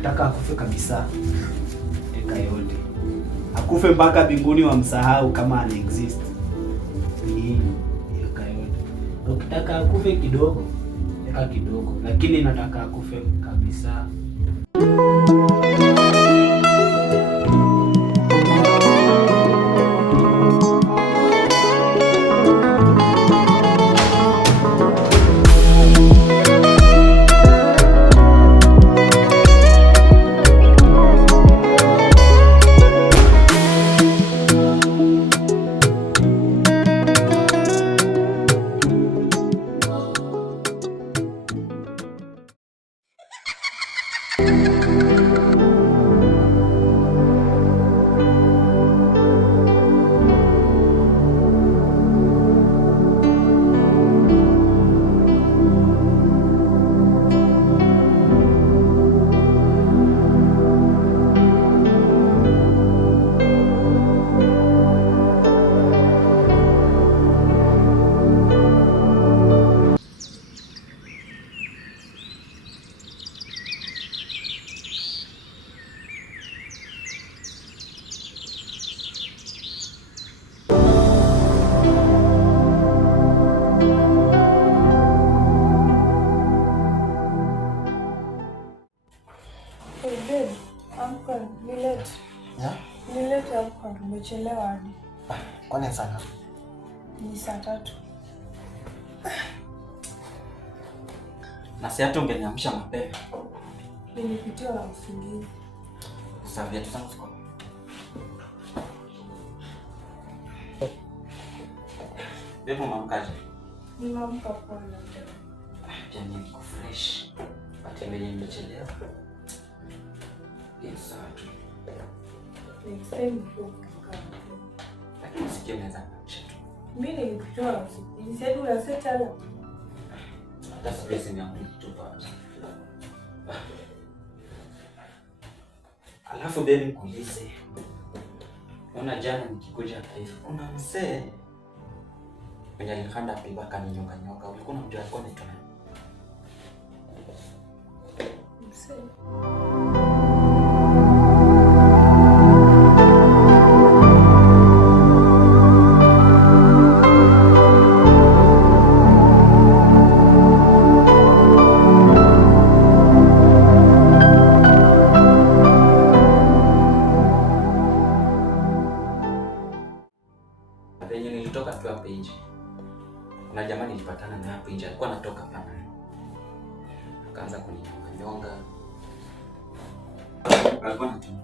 Ukitaka akufe kabisa, eka yote. Akufe mpaka mbinguni wamsahau kama ana exist. Eka yote. Ukitaka akufe kidogo, eka kidogo. Lakini nataka akufe kabisa. Umechelewa hadi. Kwani saa ngapi? Ni saa 3. Na si hata ungeniamsha mapema. Nilipitiwa na usingizi. Sasa viatu zangu ziko. Bebo mamkaje? Nimeamka kwa leo. Jana niko fresh. But nimechelewa. Yes, next time lakini sikia unaweza kuacha tu. Mimi nilikutoa usiku. Nisema unaseta la. Hata space ni yangu kutupa. Alafu baby nikuulize. Ona jana nikikuja hapa hivi. Una msee mwenye alikanda piba kaninyonga nyoka. Ulikuwa unamjua alikuwa anaitwa nani? Msee. Kuna jamaa nilipatana naye hapo nje, alikuwa anatoka hapa. Akaanza kuninyonga nyonga. Alikuwa anatuma.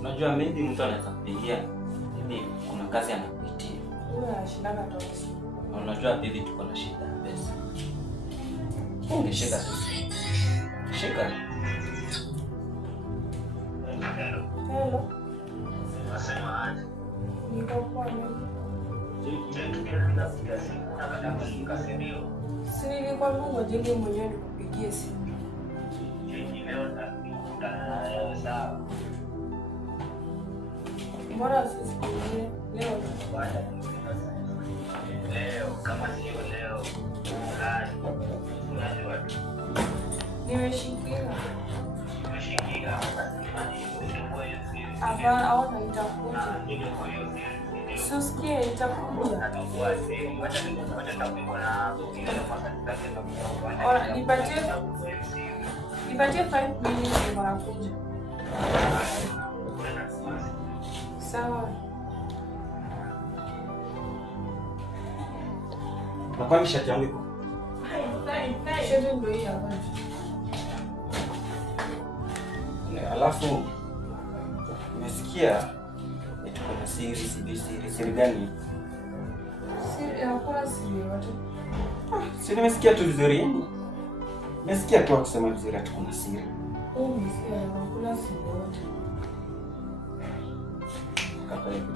Unajua maybe mtu anaweza kupigia. Maybe kuna kazi anakuitia. Huyo anashindana toksi. Unajua bibi tuko na shida ya pesa. Ungeshika tu. Shika. Hello. Niko kwa mimi. Si nilikuwa Mungu ajenge mwenyewe nikupigie simu. Mbona usisikie leo? Kama sio leo. Nimeshikia. Hapana, au nitakuja. Susikie itakuja. Nipatie 5 minutes ndio nakuja. Sawa. Na kwa shati yangu iko. Shati ndio hii hapa. Alafu nimesikia tuko na siri gani? Siri hakuna siri yote. Si nimesikia tu vizuri yani. Nimesikia tu akisema vizuri ati kuna siri. Umesikia hakuna siri yote. Hapa hivi.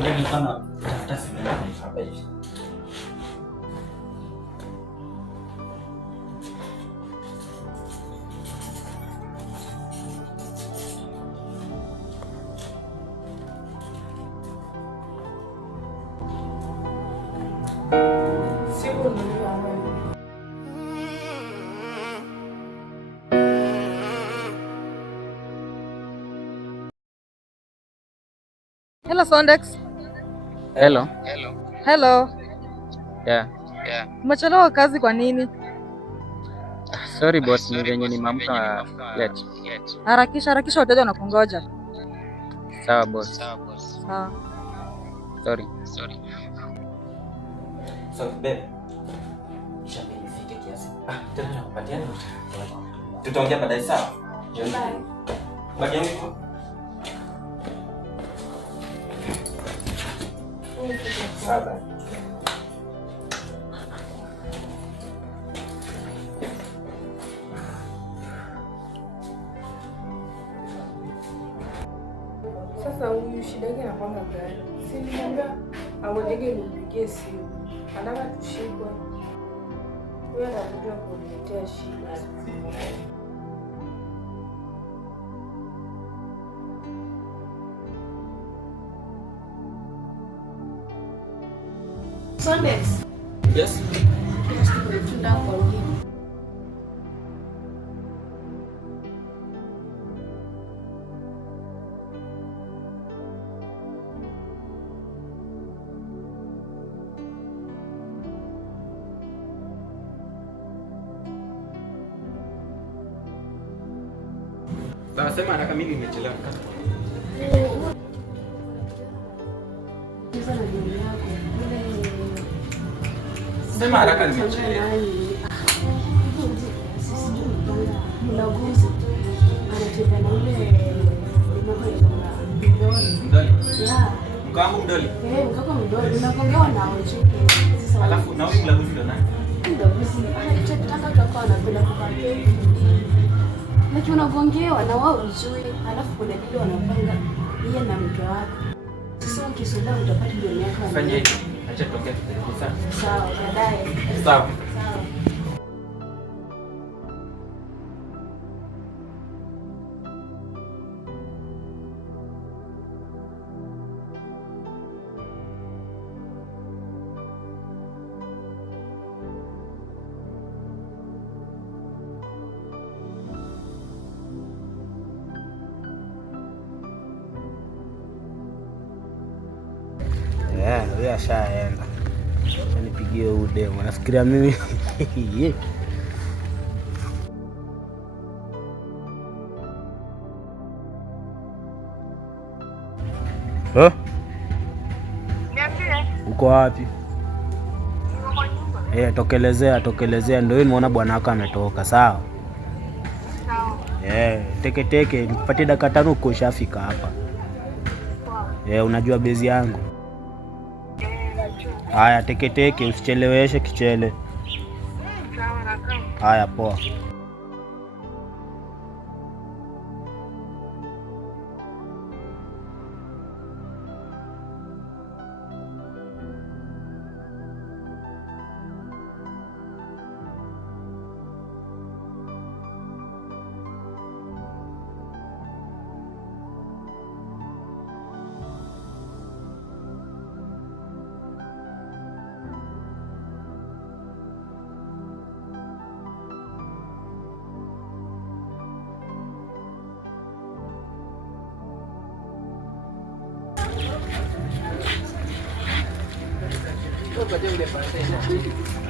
Ndio kama tafuta siri hapa hivi. Hello Sondex. Hello. Hello. Yeah. Umechelewa kazi kwa nini? Sorry boss, ni venye nimeamka late. Harakisha wateja wanakungoja. Sawa boss. Sawa. Sorry. So babe. Shamba nifike kiasi. Tena nakupatia nini? Tutaongea baadaye sawa? Bye. Bagi yangu iko. Sawa. Sasa huyu shida yake anakwanga gani? Si niambia awajege nimpigie simu. Anataka tushikwe. Huyo anakuja kuniletea shida. Sondex. Yes. Tunataka kuongea. Sema haraka mimi nimechelewa. Sema haraka nimechelewa. Mkangu mdoli. Mkako mdoli. Unakongewa na wewe. Alafu na huyu mlaguzi ndo nani? Lakini unagongewa na wao uzuri, alafu kuna kile wanapanga yeye na mke wako. Sasa ukisoma utapata ndio miaka. Fanya hivi. Acha tuongee sawa. Sawa, baadaye. Sawa. Huyo ashaenda. Nipigie huyu demo. Nafikiria mimi uko wapi? Tokelezea. Ndio nimeona bwana wako ametoka. Sawa? Sawa. Teke nikupatie dakika 5 uko ushafika hapa. Unajua bezi yangu. Haya, teke usicheleweshe kichele. Haya, poa.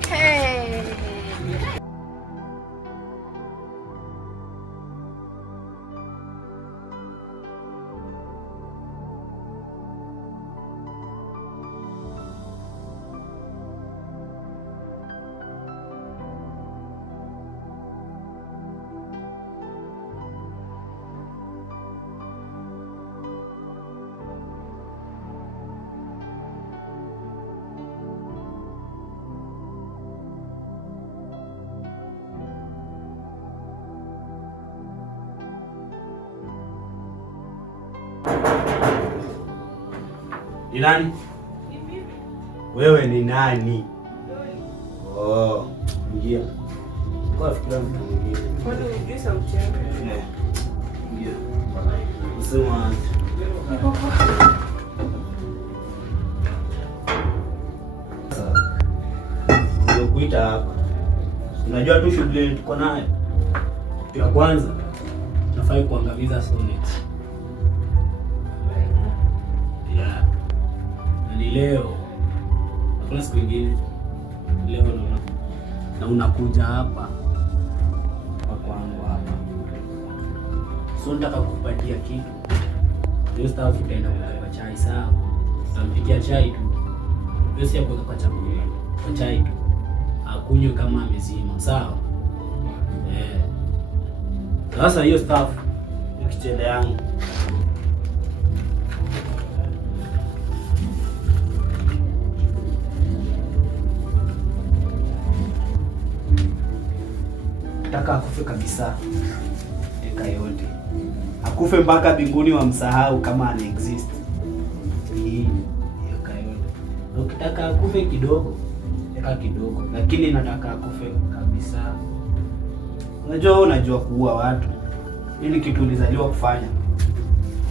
Hey. Ni nani? Wewe ni nani? Oh, ingia. Kwa fikira mtu mwingine. Kwani unajua sauti yangu? Ingia. Usema ndio kuita hapa. Unajua tu shughuli tuko nayo. Ya kwanza nafai kuangamiza Sonex. Ni leo. Hakuna siku nyingine. Leo na unakuja hapa kwa kwangu hapa. So nataka kukupatia kitu. Ndio staff utaenda kwa chai sawa. Utampikia chai tu. Ndio si hapo kwa chakula. Kwa chai tu. Akunywe kama amezima, sawa? Sasa hiyo staff ni kichele yangu. Nataka akufe kabisa. Eka yote. Akufe mpaka mbinguni wamsahau kama ana exist. Hii eka yote. Ukitaka akufe kidogo, eka kidogo. Lakini nataka akufe kabisa. Unajua kuua watu. Hii ni kitu ulizaliwa kufanya.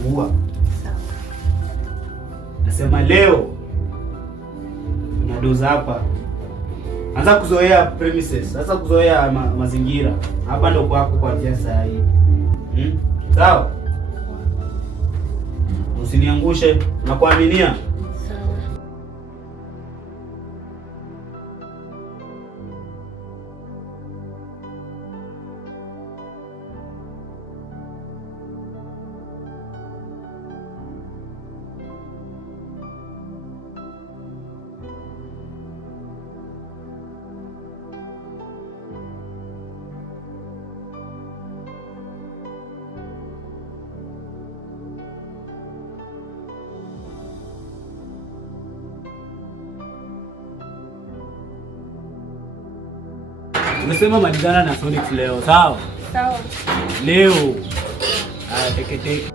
Kuua. Nasema leo unadoza hapa. Anza kuzoea premises, anza kuzoea mazingira. Hapa ndo kwako kuanzia saa hii. Sawa? Usiniangushe, nakuaminia. Umesema malizana na Sonic leo, sawa? Sawa. Leo. Teke.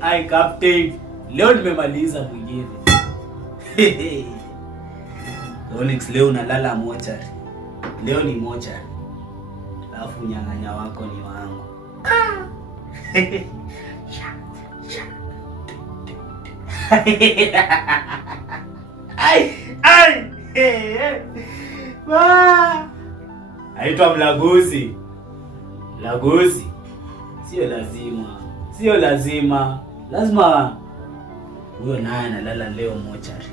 Ai Captain. Leo nimemaliza mwingine. Onyx, leo unalala mochari. Leo ni mochari. Alafu nyang'anya wako ni wangu. Aitwa Mlaguzi. Mlaguzi. Sio lazima. Lazima huyo naye analala leo mochari.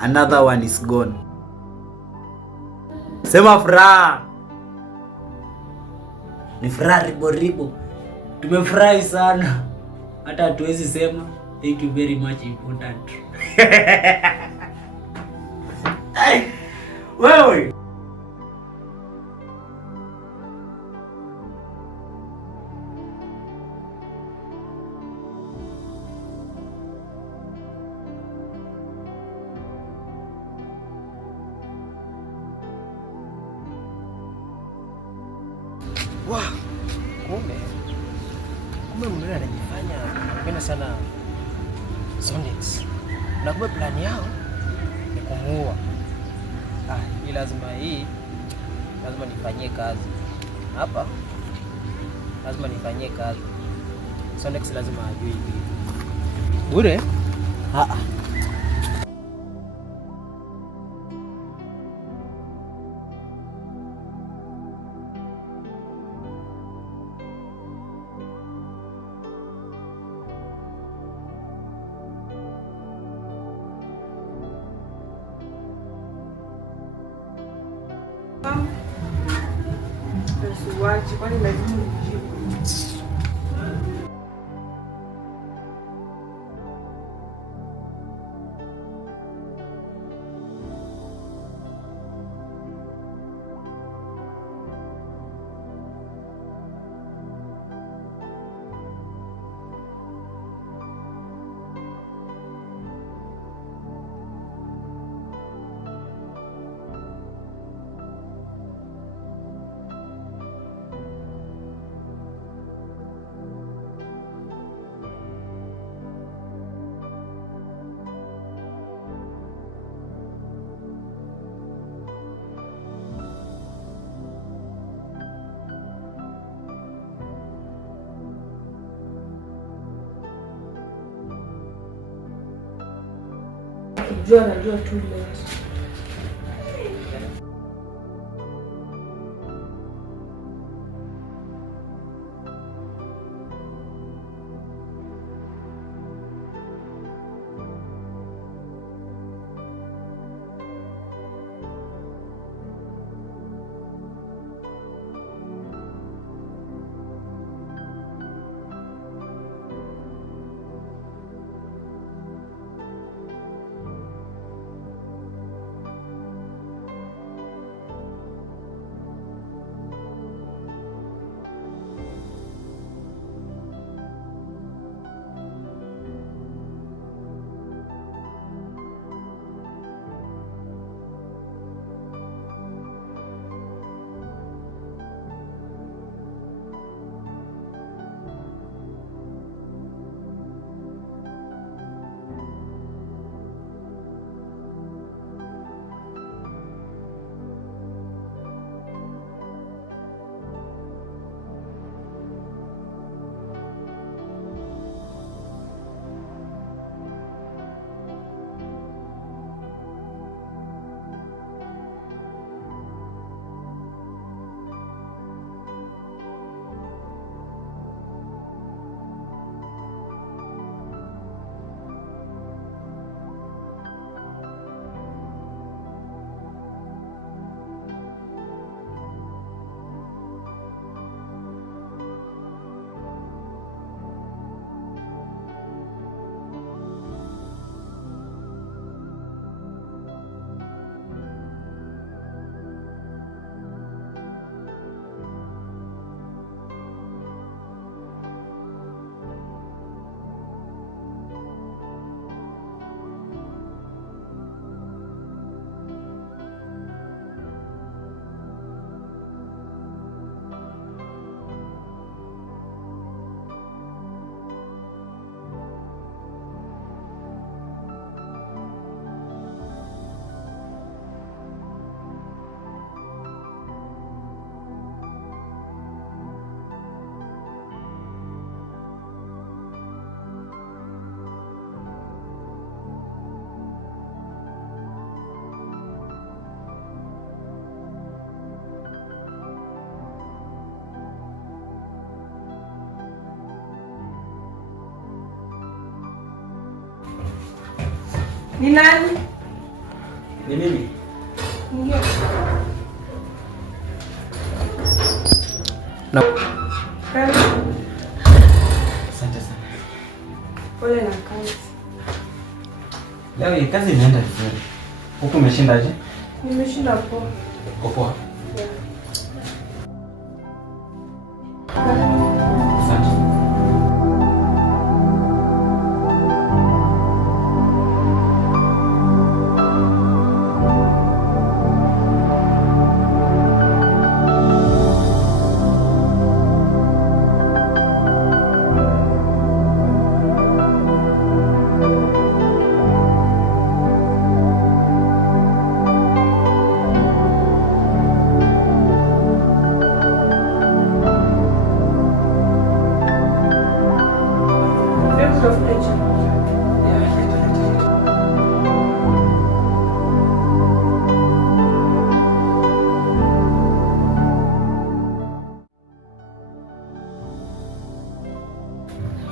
another one is gone. Sema furaha. Ni furaha ribo. Tumefurahi sana. Hata hatuwezi sema thank you very much important. Wewe kumbe mbona anajifanya anapenda sana Sondex. Na kumbe plani yao ni kumuua. Hii lazima nifanyie kazi. Hapa lazima nifanyie kazi. Sondex lazima ajue hivi. Bure? Usiwache, kwani lazima nijibu. Najua too late. Ni nani? Ni mimi. Ingia. Na Karibu. Asante sana. Pole na kazi. Leo hii kazi inaenda vizuri. Huku umeshindaje? Nimeshinda poa. Uko poa? Yeah. Asante.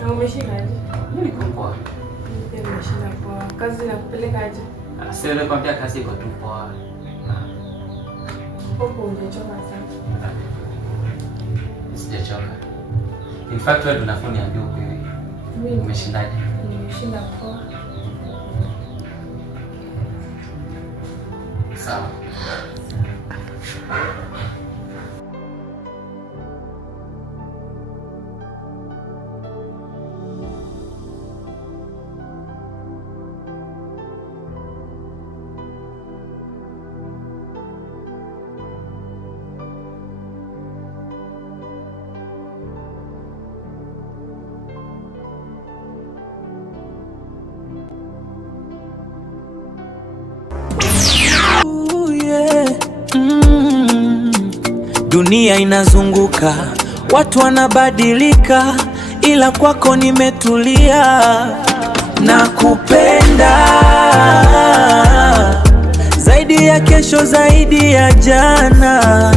Na umeshindaje? Mimi niko poa. Pia nimeshinda poa. Kazi inakupeleka aje? Sasa ile kwambia kazi iko tu poa. Huko hujachoka sana. Sijachoka. In fact wewe tunafaa niambie ukweli. Mimi Umeshindaje? nimeshinda poa. Sawa. Dunia inazunguka, watu wanabadilika, ila kwako nimetulia. Nakupenda zaidi ya kesho, zaidi ya jana.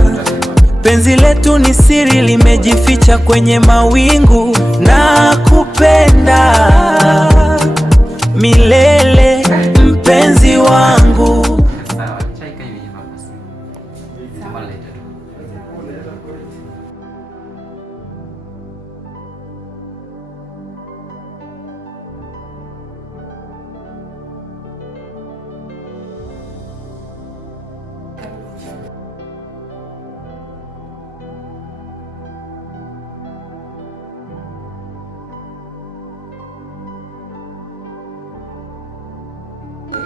Penzi letu ni siri, limejificha kwenye mawingu. Nakupenda milele, mpenzi wangu. Sawa, chai kai imeiva basi. Sawa leta tu.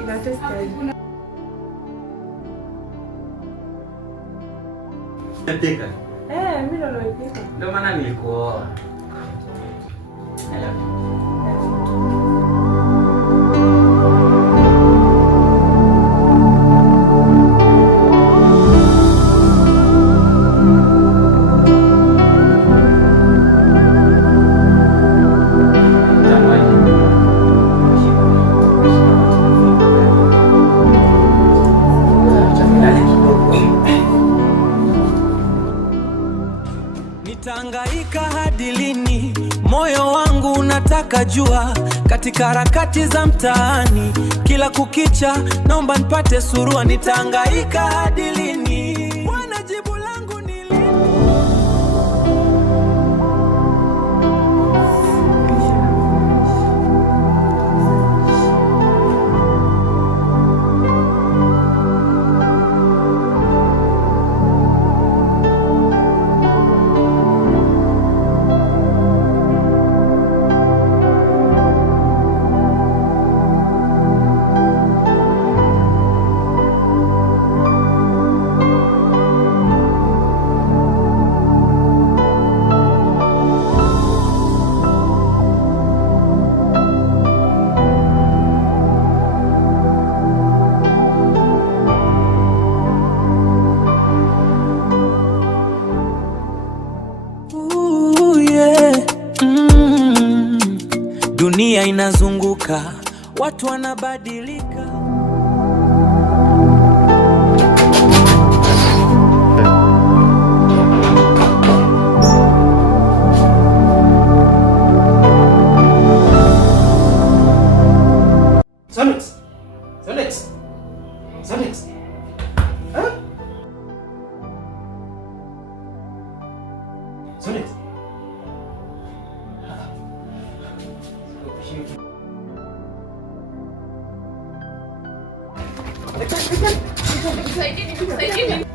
Ina test aje? Nataka. Mimi ndo naipika. Ndio maana nilikuoa. Nitahangaika hadi lini? Moyo wangu unataka jua, katika harakati za mtaani kila kukicha, naomba nipate surua. Nitahangaika hadi lini? Bwana, jibu langu ni lini? Dunia inazunguka, watu wanabadilika. Sonex. Sonex. Sonix. Sonix. Nisaidie.